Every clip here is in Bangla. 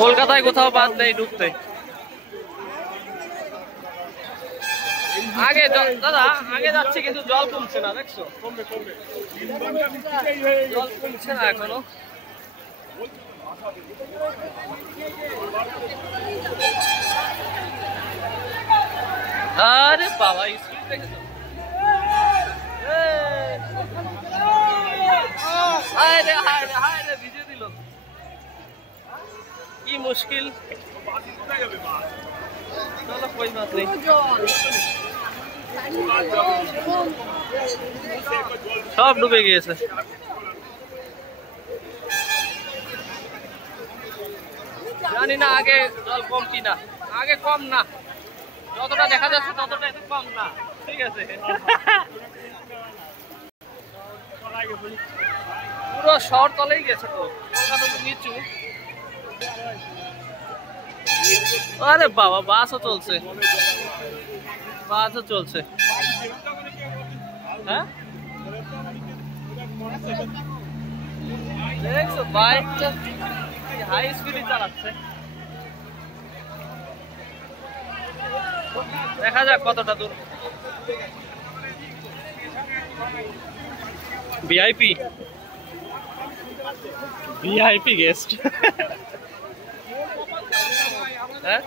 কলকাতায় কোথাও বাদ নেই ঢুকতে। আগে দাদা আগে যাচ্ছে কিন্তু জল কমছে না, দেখছো? জল কমছে না এখনো। আরে বাবা স্পিড দেখেছো? ভিজে দিল, কি মুশকিল। চলো कोई बात नहीं। সব ডুবে গিয়েছে। জানি না আগে জল কম কিনা, আগে কম না, যতটা দেখা যাচ্ছে ততটা একটু কম না, ঠিক আছে? পুরো শহর তলেই গেছে তো, কলকাতা তো নিচু। আরে বাবা বাসও চলছে, বাসও চলছে। হ্যাঁ দেখছো বাইকটা হাই স্পিডে চালাচ্ছে। দেখা যাক কতটা দূর। VIP VIP guest. হ্যাঁ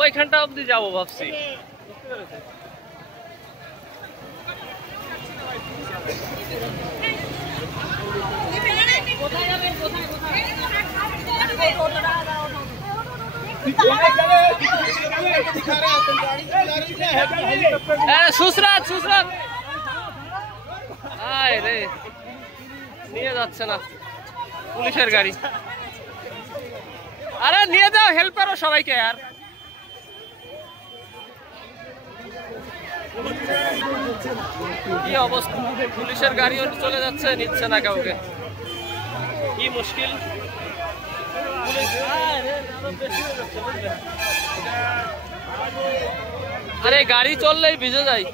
ওইখানটা অব্দি যাবো ভাবছি। সুসরাত সুসরাত আয় রে, নিয়ে যাচ্ছে না পুলিশের গাড়ি। আরে নিয়ে যাও, হেল্প করো সবাইকে। আর কি অবস্থা, পুলিশের গাড়িও চলে যাচ্ছে, নিচ্ছে না কাউকে, কি মুশকিল। আরে গাড়ি চললেই ভিজে যায়।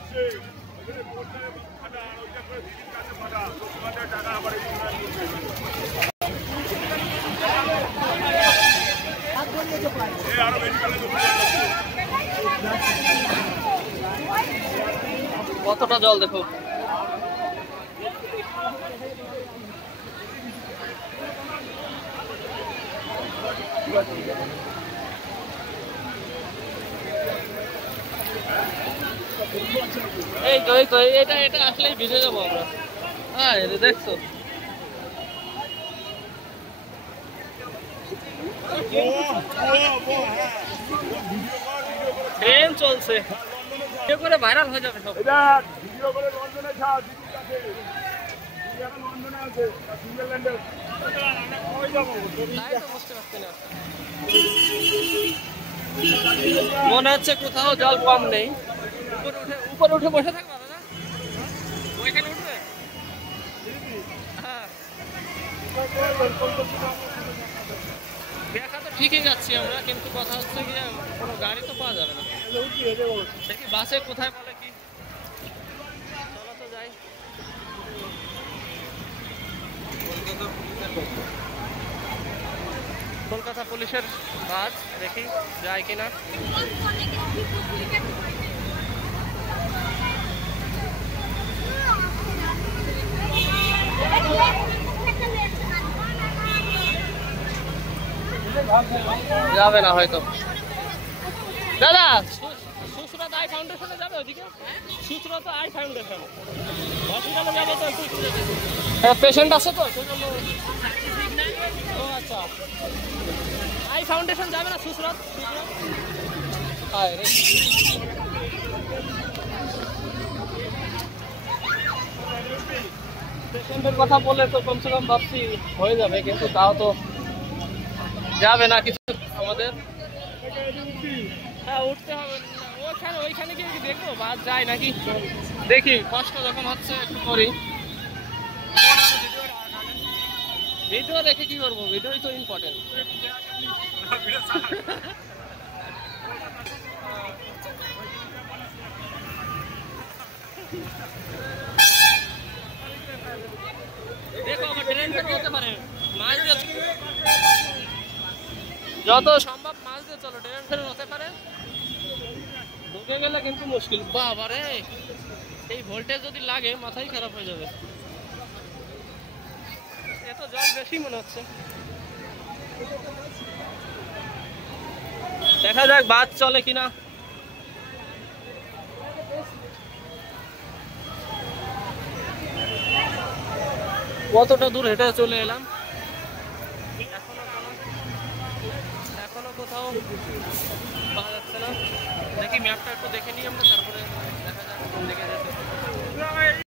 কতটা জল দেখো। এই তো এটা এটা আসলেই ভিজে যাবো আমরা। হ্যাঁ দেখছো ট্রেন চলছে, ভিডিও করে ভাইরাল হয়ে যাবে সব। মনে হচ্ছে কোথাও জল কম নেই। উপরে উঠে বসে থাকবা দাদা, ওইখানে উঠবে। হ্যাঁ দেখা তো ঠিকই যাচ্ছি আমরা, কিন্তু কথা হচ্ছে কি কোনো গাড়ি তো পাওয়া যাবে না। দেখি বাসে কোথায় বলে কি, চলো তো যাই। কলকাতা পুলিশের বাস দেখি যায় কিনা। যাবে না হয়তো। দাদা সুস্রত আই ফাউন্ডেশনে যাবে ওইদিকে? সুস্রত আই ফাউন্ডেশন হসপিটালে যাবে তো, পেশেন্ট আছে তো সেজন্য। ও আচ্ছা, আই ফাউন্ডেশন যাবে না সুস্রত? পেশেন্টের কথা বলে তো কমসে কম ভাবছি হয়ে যাবে, কিন্তু তাও তো যাবে না কিছু আমাদের। হ্যাঁ উঠতে হবে, ওইখানে গিয়ে দেখবো বাস যায় নাকি, দেখি। কষ্ট যখন হচ্ছে একটু করি। ভিডিও দেখে কি করবো, ভিডিওই তো ইম্পর্টেন্ট। দেখো আমার ট্রেন থেকে যেতে পারে মাছ দিয়ে যত সম্ভব মাছ দিয়ে চলো, ট্রেন ফেরত হতে পারে। ঢুকে গেলে কিন্তু মুশকিল। বাবা রে, এই ভোল্টেজ যদি লাগে মাথাই খারাপ হয়ে যাবে। এত জল বেশি মনে হচ্ছে। দেখা যাক বাস চলে কিনা। কতটা দূর হেঁটে চলে এলাম, এখনো কোথাও পাওয়া যাচ্ছে না। দেখি ম্যাপটা একটু দেখে নিই আমরা, তারপরে দেখা যাক কোন দিকে যেতে।